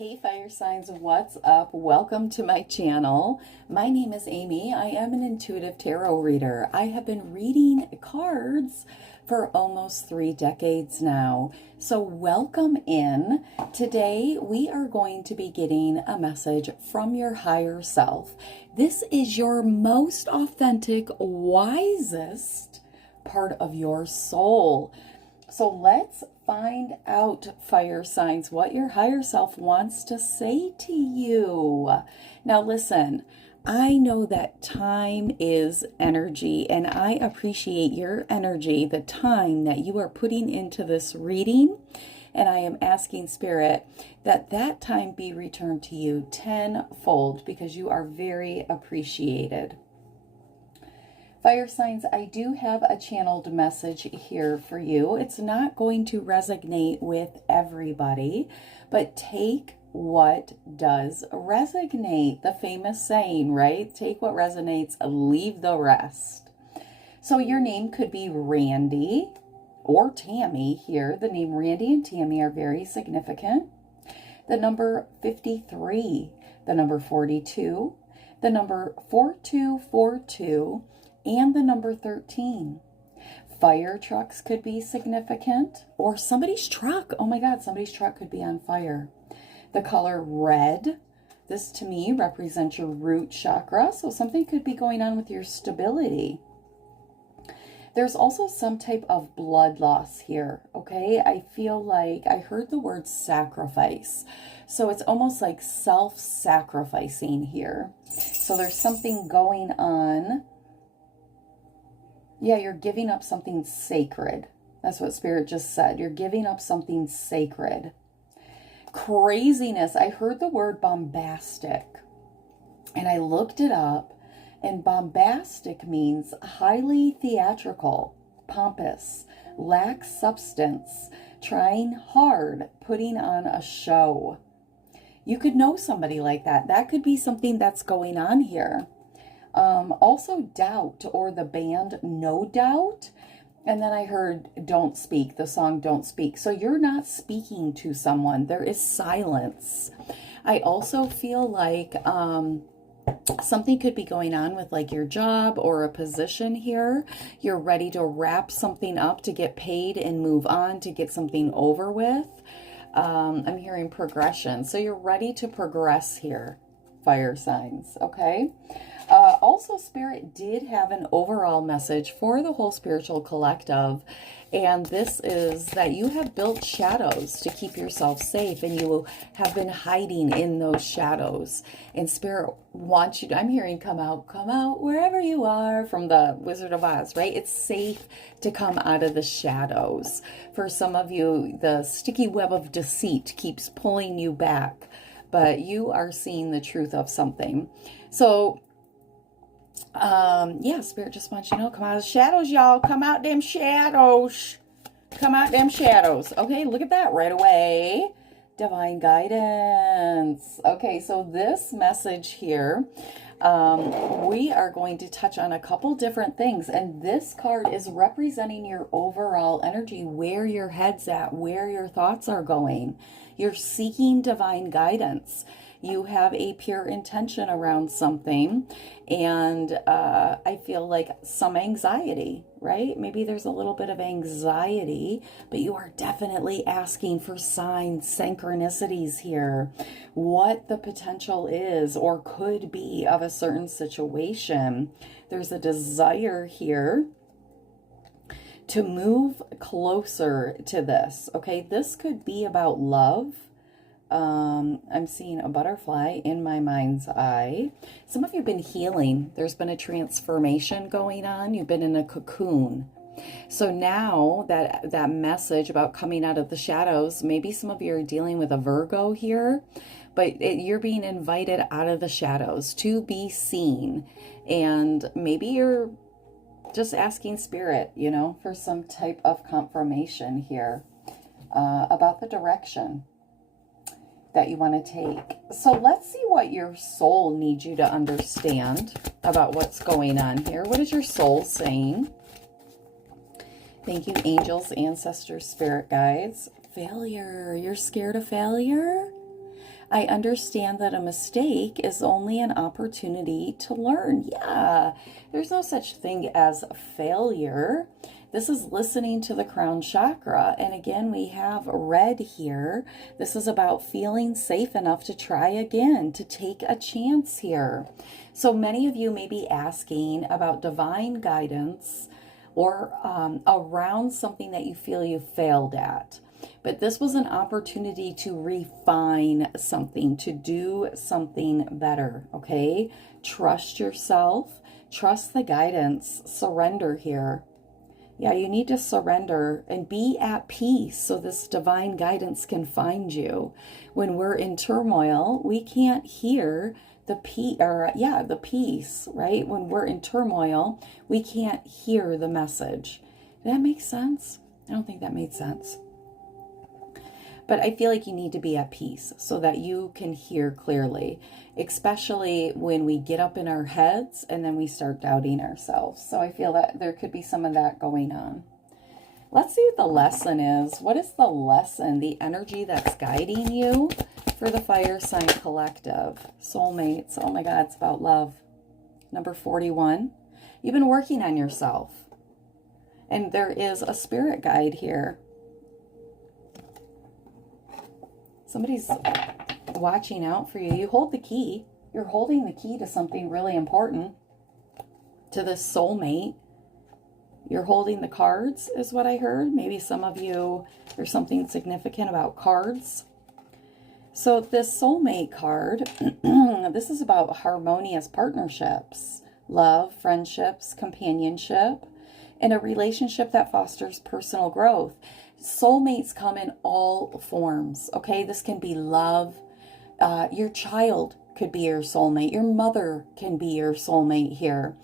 Hey Fire Signs, what's up? Welcome to my channel. My name is Amy. I am an intuitive tarot reader. I have been reading cards for almost 3 decades now. So welcome in. Today we are going to be getting a message from your higher self. This is your most authentic, wisest part of your soul. So let's find out, fire signs, what your higher self wants to say to you. Now listen, I know that time is energy, and I appreciate your energy, the time that you are putting into this reading. And I am asking Spirit that that time be returned to you tenfold, because you are very appreciated. Fire signs, I do have a channeled message here for you. It's not going to resonate with everybody, but take what does resonate. The famous saying, right? Take what resonates, leave the rest. So your name could be Randy or Tammy here. The name Randy and Tammy are very significant. The number 53, the number 42, the number 4242, and the number 13. Fire trucks could be significant, or somebody's truck. Oh my God, somebody's truck could be on fire. The color red, this to me represents your root chakra, so something could be going on with your stability. There's also some type of blood loss here, okay? I feel like I heard the word sacrifice. So it's almost like self-sacrificing here. So there's something going on. Yeah, you're giving up something sacred. That's what Spirit just said. You're giving up something sacred. Craziness. I heard the word bombastic, and I looked it up, and bombastic means highly theatrical, pompous, lacks substance, trying hard, putting on a show. You could know somebody like that. That could be something that's going on here. Also Doubt, or the band No Doubt. And then I heard Don't Speak, the song Don't Speak. So you're not speaking to someone. There is silence. I also feel like something could be going on with like your job or a position here. You're ready to wrap something up to get paid and move on, to get something over with. I'm hearing progression. So you're ready to progress here, fire signs, okay? Also, Spirit did have an overall message for the whole spiritual collective, and this is that you have built shadows to keep yourself safe, and you have been hiding in those shadows. And Spirit wants you to, I'm hearing come out wherever you are, from the Wizard of Oz, right? It's safe to come out of the shadows. For some of you, the sticky web of deceit keeps pulling you back, but you are seeing the truth of something. So yeah, Spirit just wants you to know, come out of the shadows, y'all. Come out them shadows. Come out them shadows. Okay, look at that right away. Divine guidance. Okay, so this message here, we are going to touch on a couple different things, and this card is representing your overall energy, where your head's at, where your thoughts are going. You're seeking divine guidance. You have a pure intention around something, and I feel like some anxiety, right? Maybe there's a little bit of anxiety, but you are definitely asking for signs, synchronicities here, what the potential is or could be of a certain situation. There's a desire here to move closer to this, okay? This could be about love. I'm seeing a butterfly in my mind's eye. Some of you have been healing. There's been a transformation going on. You've been in a cocoon. So now that message about coming out of the shadows, maybe some of you are dealing with a Virgo here, but you're being invited out of the shadows to be seen. And maybe you're just asking Spirit, you know, for some type of confirmation here about the direction that you want to take. So let's see what your soul needs you to understand about what's going on here. What is your soul saying? Thank you, angels, ancestors, spirit guides. Failure. You're scared of failure? I understand that a mistake is only an opportunity to learn. Yeah, there's no such thing as failure. This is listening to the crown chakra. And again, we have red here. This is about feeling safe enough to try again, to take a chance here. So many of you may be asking about divine guidance or around something that you feel you failed at. But this was an opportunity to refine something, to do something better, okay? Trust yourself, trust the guidance, surrender here. Yeah, you need to surrender and be at peace so this divine guidance can find you. When we're in turmoil, we can't hear the peace, right? When we're in turmoil, we can't hear the message. Did that make sense? I don't think that made sense. But I feel like you need to be at peace so that you can hear clearly, especially when we get up in our heads and then we start doubting ourselves. So I feel that there could be some of that going on. Let's see what the lesson is. What is the lesson, the energy that's guiding you for the fire sign collective? Soulmates. Oh my God, it's about love. Number 41. You've been working on yourself. And there is a spirit guide here. Somebody's watching out for you. You hold the key. You're holding the key to something really important, to this soulmate. You're holding the cards, is what I heard. Maybe some of you, there's something significant about cards. So this soulmate card, this is about harmonious partnerships, love, friendships, companionship, and a relationship that fosters personal growth. Soulmates come in all forms, okay? This can be love. Your child could be your soulmate. Your mother can be your soulmate here.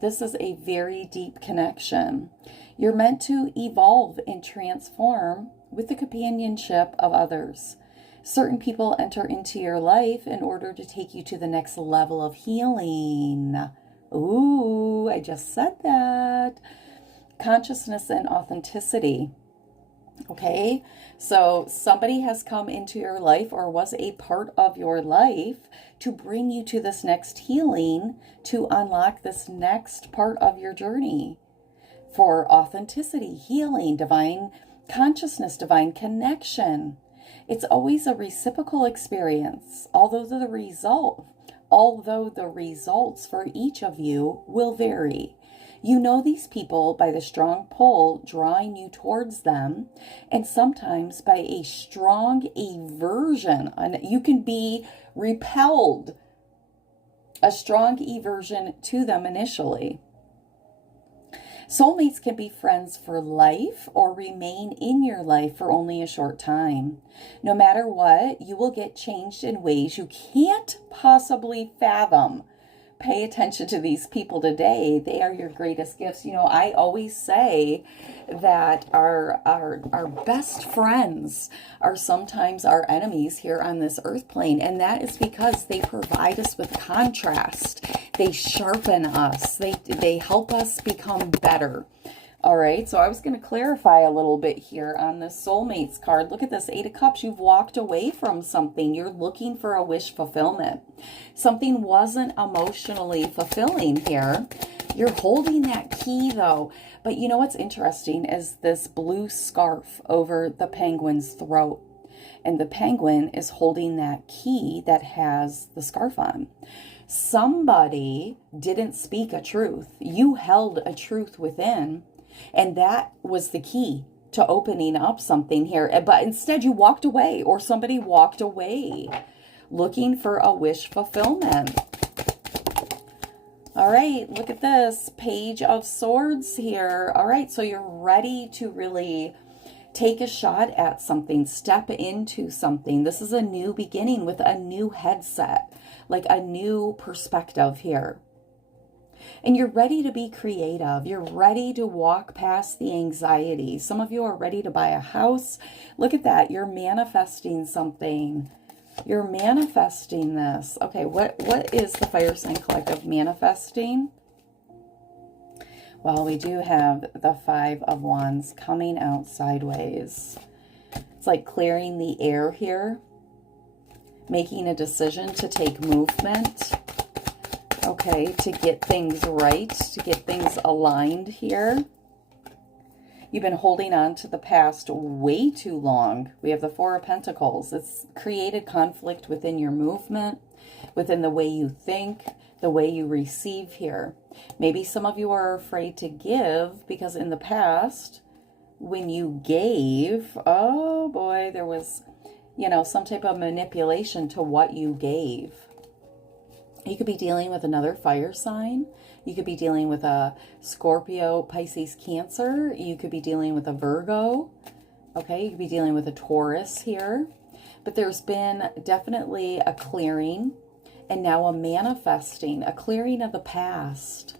This is a very deep connection. You're meant to evolve and transform with the companionship of others. Certain people enter into your life in order to take you to the next level of healing. Ooh, I just said that. Consciousness and authenticity. Okay, so somebody has come into your life or was a part of your life to bring you to this next healing, to unlock this next part of your journey for authenticity, healing, divine consciousness, divine connection. It's always a reciprocal experience, although the results for each of you will vary. You know these people by the strong pull drawing you towards them, and sometimes by a strong aversion. You can be repelled, a strong aversion to them initially. Soulmates can be friends for life or remain in your life for only a short time. No matter what, you will get changed in ways you can't possibly fathom. Pay attention to these people today. They are your greatest gifts. You know, I always say that our best friends are sometimes our enemies here on this earth plane. And that is because they provide us with contrast. They sharpen us. They help us become better. All right, so I was going to clarify a little bit here on the soulmates card. Look at this, 8 of Cups. You've walked away from something. You're looking for a wish fulfillment. Something wasn't emotionally fulfilling here. You're holding that key, though. But you know what's interesting is this blue scarf over the penguin's throat. And the penguin is holding that key that has the scarf on. Somebody didn't speak a truth. You held a truth within. And that was the key to opening up something here. But instead you walked away, or somebody walked away looking for a wish fulfillment. All right, look at this. Page of Swords here. All right, so you're ready to really take a shot at something, step into something. This is a new beginning with a new headset, like a new perspective here. And you're ready to be creative. You're ready to walk past the anxiety. Some of you are ready to buy a house. Look at that. You're manifesting something. You're manifesting this. Okay, what is the Fire Sign Collective manifesting? Well, we do have the 5 of Wands coming out sideways. It's like clearing the air here. making a decision to take movement, okay, to get things right, to get things aligned here. You've been holding on to the past way too long. We have the Four of Pentacles. It's created conflict within your movement, within the way you think, the way you receive here. Maybe some of you are afraid to give because in the past, when you gave, oh boy, there was, you know, some type of manipulation to what you gave. You could be dealing with another fire sign. You could be dealing with a Scorpio, Pisces, Cancer. You could be dealing with a Virgo. Okay, you could be dealing with a Taurus here. But there's been definitely a clearing and now a manifesting, a clearing of the past.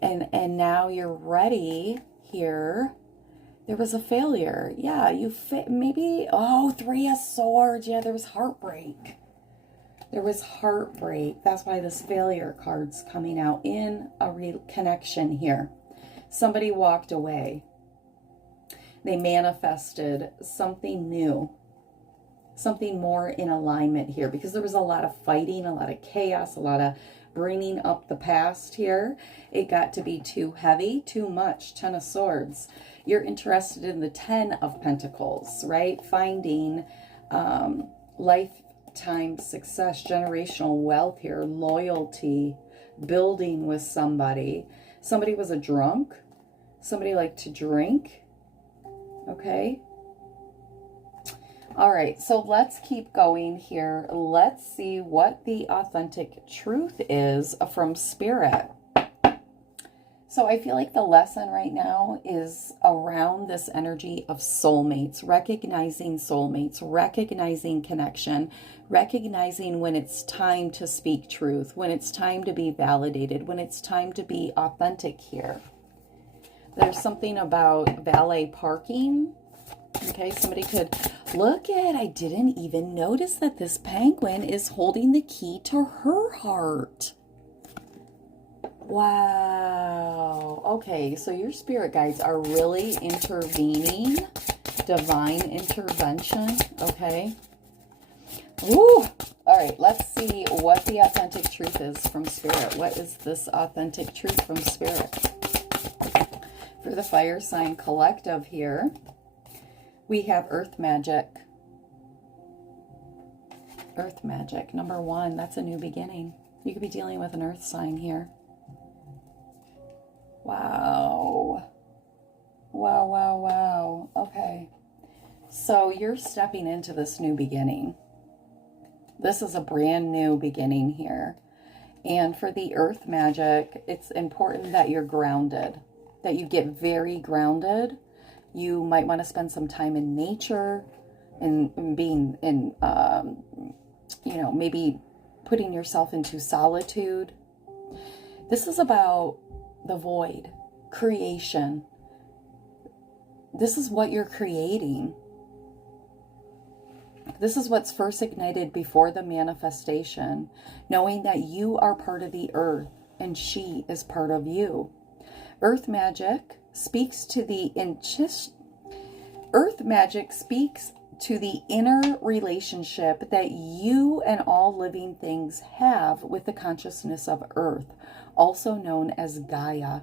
And now you're ready here. There was a failure. Yeah, maybe, oh, Three of Swords. Yeah, there was heartbreak. There was heartbreak. That's why this failure card's coming out in a connection here. Somebody walked away. They manifested something new, something more in alignment here, because there was a lot of fighting, a lot of chaos, a lot of bringing up the past here. It got to be too heavy, too much. Ten of Swords. You're interested in the Ten of Pentacles, right? Finding lifetime success, generational wealth here, loyalty, building with somebody. Somebody was a drunk. Somebody liked to drink. Okay. All right, so let's keep going here. Let's see what the authentic truth is from Spirit. So I feel like the lesson right now is around this energy of soulmates, recognizing connection, recognizing when it's time to speak truth, when it's time to be validated, when it's time to be authentic here. There's something about valet parking. Okay, somebody could look at, I didn't even notice that this penguin is holding the key to her heart. Wow. Okay, so your spirit guides are really intervening. Divine intervention. Okay. Ooh. All right, let's see what the authentic truth is from Spirit. What is this authentic truth from Spirit? For the fire sign collective here, we have earth magic. Earth magic. Number one, that's a new beginning. You could be dealing with an earth sign here. Wow. Wow, wow, wow. Okay. So you're stepping into this new beginning. This is a brand new beginning here. And for the earth magic, it's important that you're grounded, that you get very grounded. You might want to spend some time in nature and being in, you know, maybe putting yourself into solitude. This is about the void, creation. This is what you're creating. This is what's first ignited before the manifestation, knowing that you are part of the earth and she is part of you. Earth magic speaks to the inner relationship that you and all living things have with the consciousness of Earth, also known as Gaia.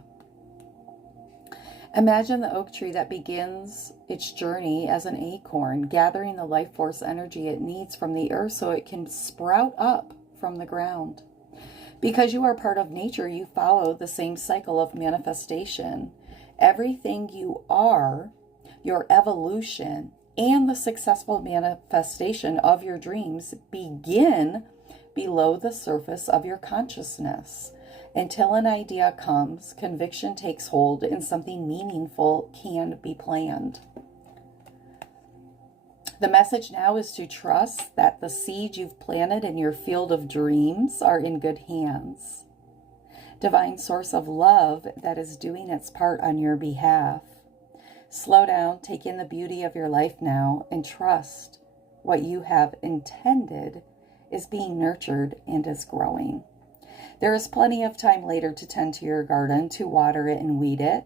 Imagine the oak tree that begins its journey as an acorn, gathering the life force energy it needs from the earth so it can sprout up from the ground. Because you are part of nature, you follow the same cycle of manifestation. Everything you are, your evolution, and the successful manifestation of your dreams begin below the surface of your consciousness. Until an idea comes, conviction takes hold, and something meaningful can be planned. The message now is to trust that the seed you've planted in your field of dreams are in good hands. Divine source of love that is doing its part on your behalf. Slow down, take in the beauty of your life now, and trust what you have intended is being nurtured and is growing. There is plenty of time later to tend to your garden, to water it and weed it.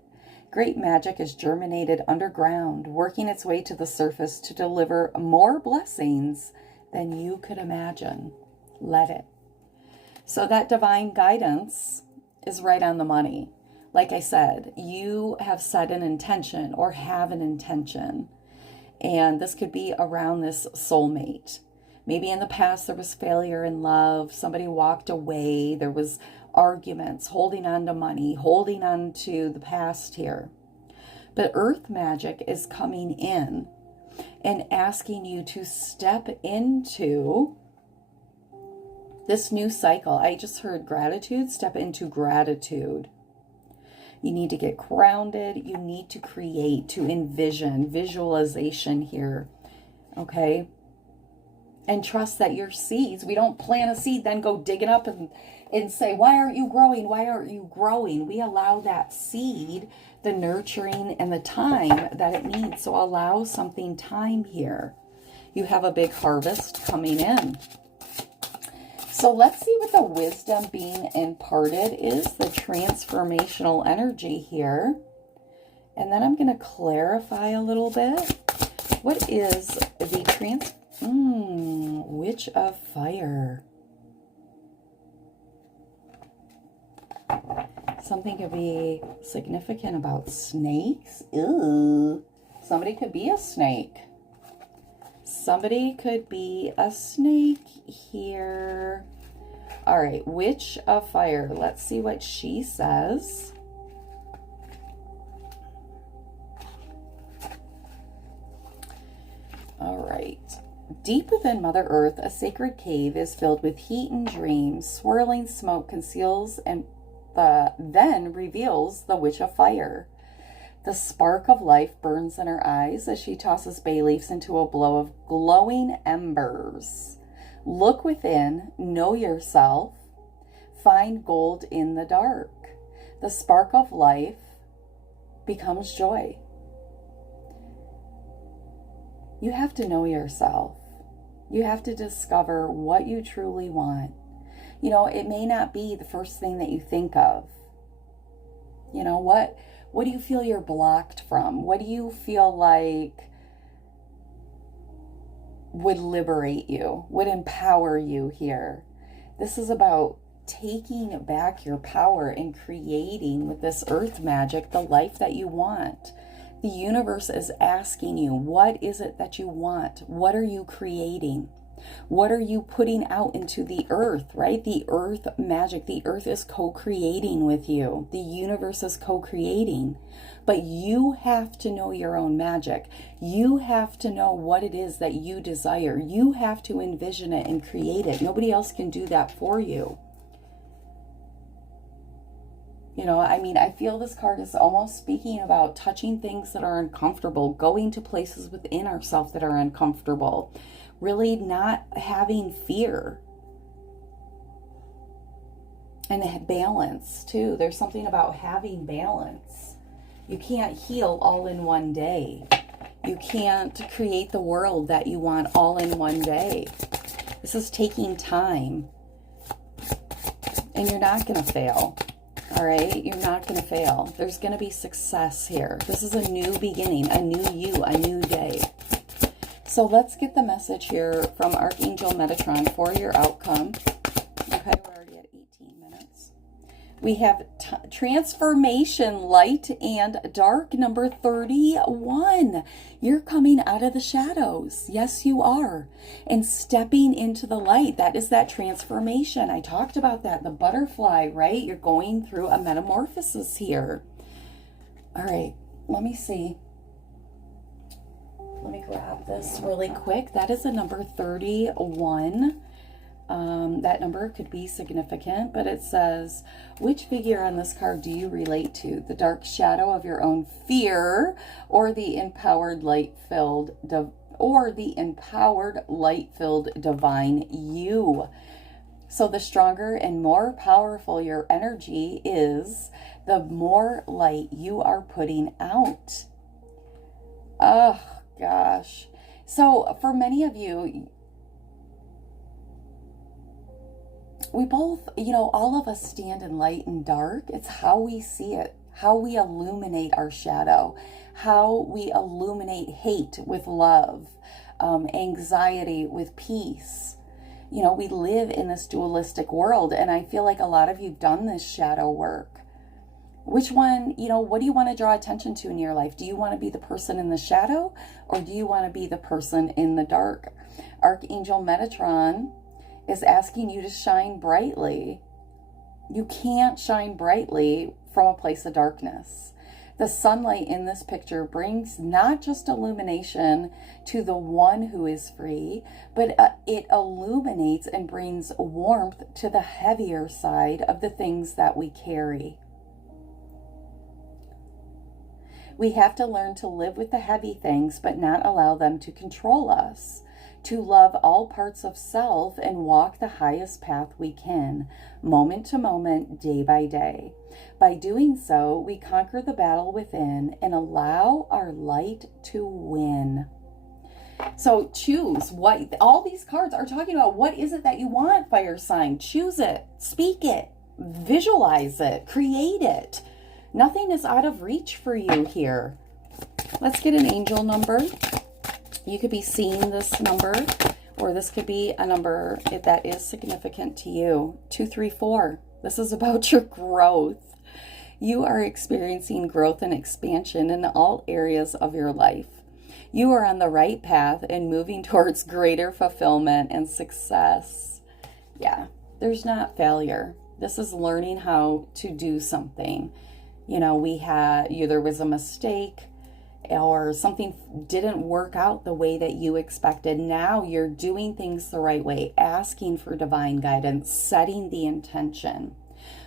Great magic is germinated underground, working its way to the surface to deliver more blessings than you could imagine. Let it. So that divine guidance is right on the money. Like I said, you have set an intention or have an intention. And this could be around this soulmate. Maybe in the past there was failure in love. Somebody walked away. There was arguments, holding on to money, holding on to the past here. But earth magic is coming in and asking you to step into this new cycle. I just heard gratitude. Step into gratitude. You need to get grounded. You need to create, to envision, visualization here. Okay? And trust that your seeds, we don't plant a seed, then go dig it up and say, why aren't you growing? Why aren't you growing? We allow that seed the nurturing and the time that it needs. So allow something time here. You have a big harvest coming in. So let's see what the wisdom being imparted is, the transformational energy here. And then I'm going to clarify a little bit. What is the Witch of Fire? Something could be significant about snakes. Ew. Somebody could be a snake. Somebody could be a snake here. All right, Witch of Fire. Let's see what she says. All right. Deep within Mother Earth, a sacred cave is filled with heat and dreams. Swirling smoke conceals and then reveals the Witch of Fire. The spark of life burns in her eyes as she tosses bay leaves into a blow of glowing embers. Look within, know yourself, find gold in the dark. The spark of life becomes joy. You have to know yourself. You have to discover what you truly want. You know, it may not be the first thing that you think of. You know, what do you feel you're blocked from? What do you feel like would liberate you, would empower you here? This is about taking back your power and creating with this earth magic the life that you want. The universe is asking you, what is it that you want? What are you creating? What are you putting out into the earth, right? The earth magic. The earth is co-creating with you. The universe is co-creating. But you have to know your own magic. You have to know what it is that you desire. You have to envision it and create it. Nobody else can do that for you. You know, I mean, I feel this card is almost speaking about touching things that are uncomfortable, going to places within ourselves that are uncomfortable. Really not having fear. And balance, too. There's something about having balance. You can't heal all in one day. You can't create the world that you want all in one day. This is taking time. And you're not going to fail. All right? You're not going to fail. There's going to be success here. This is a new beginning, a new you, a new day. So let's get the message here from Archangel Metatron for your outcome. Okay, we're already at 18 minutes. We have transformation, light and dark, number 31. You're coming out of the shadows. Yes, you are. And stepping into the light. That is that transformation. I talked about that. The butterfly, right? You're going through a metamorphosis here. All right, let me see. Let me grab this really quick. That is a number 31. That number could be significant, but it says, which figure on this card do you relate to? The dark shadow of your own fear, or the empowered light-filled divine you? So the stronger and more powerful your energy is, the more light you are putting out. Oh, gosh. So for many of you, we both, you know, all of us stand in light and dark. It's how we see it, how we illuminate our shadow, how we illuminate hate with love, anxiety with peace. You know, we live in this dualistic world, and I feel like a lot of you've done this shadow work. Which one, you know, what do you want to draw attention to in your life? Do you want to be the person in the shadow, or do you want to be the person in the dark? Archangel Metatron is asking you to shine brightly. You can't shine brightly from a place of darkness. The sunlight in this picture brings not just illumination to the one who is free, but it illuminates and brings warmth to the heavier side of the things that we carry. We have to learn to live with the heavy things, but not allow them to control us. To love all parts of self and walk the highest path we can, moment to moment, day by day. By doing so, we conquer the battle within and allow our light to win. So choose what all these cards are talking about. What is it that you want, fire sign? Choose it, speak it, visualize it, create it. Nothing is out of reach for you here. Let's get an angel number. You could be seeing this number, or this could be a number that is significant to you. 234. This is about your growth. You are experiencing growth and expansion in all areas of your life. You are on the right path and moving towards greater fulfillment and success. Yeah, there's not failure. This is learning how to do something. You know, there was a mistake, or something didn't work out the way that you expected. Now you're doing things the right way, asking for divine guidance, setting the intention,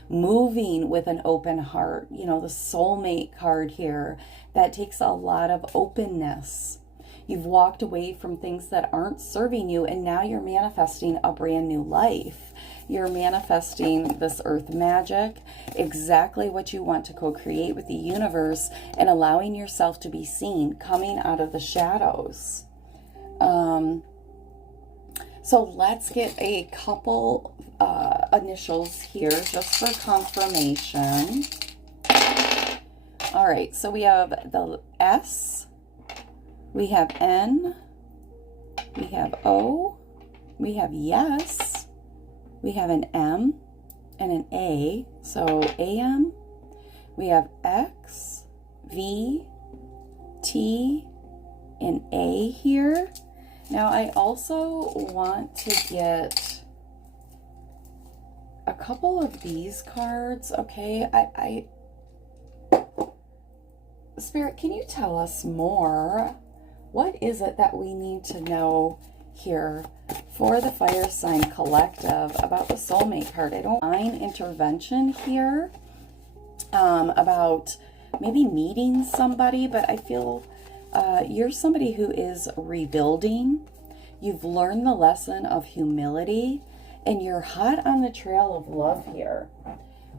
moving with an open heart. You know, the soulmate card here, that takes a lot of openness. You've walked away from things that aren't serving you, and now you're manifesting a brand new life. You're manifesting this earth magic, exactly what you want to co-create with the universe, and allowing yourself to be seen, coming out of the shadows. So let's get a couple initials here just for confirmation. All right, so we have the S, we have N, we have O, we have yes, we have an M and an A, so AM, we have X, V, T, and A here. Now I also want to get a couple of these cards, okay? Spirit, can you tell us more? What is it that we need to know here for the Fire Sign Collective about the soulmate card? I don't mind intervention here about maybe meeting somebody, but I feel you're somebody who is rebuilding. You've learned the lesson of humility, and you're hot on the trail of love here.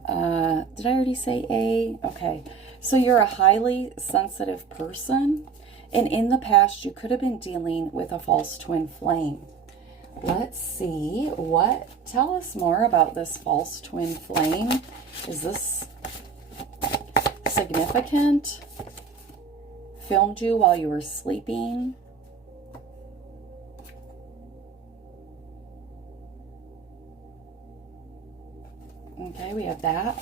Did I already say A? Okay. So you're a highly sensitive person, and in the past you could have been dealing with a false twin flame. Let's see tell us more about this false twin flame. Is this significant? Filmed you while you were sleeping? Okay, we have that.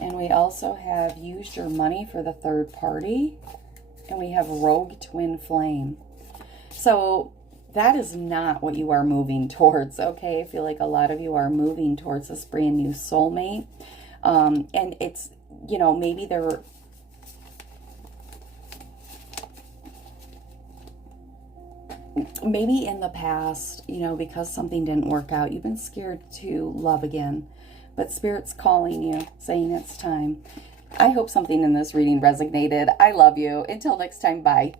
And we also have used your money for the third party. And we have rogue twin flame. So that is not what you are moving towards, okay? I feel like a lot of you are moving towards this brand new soulmate. And it's, you know, maybe they're... Maybe in the past, you know, because something didn't work out, you've been scared to love again. But Spirit's calling you, saying it's time. I hope something in this reading resonated. I love you. Until next time, bye.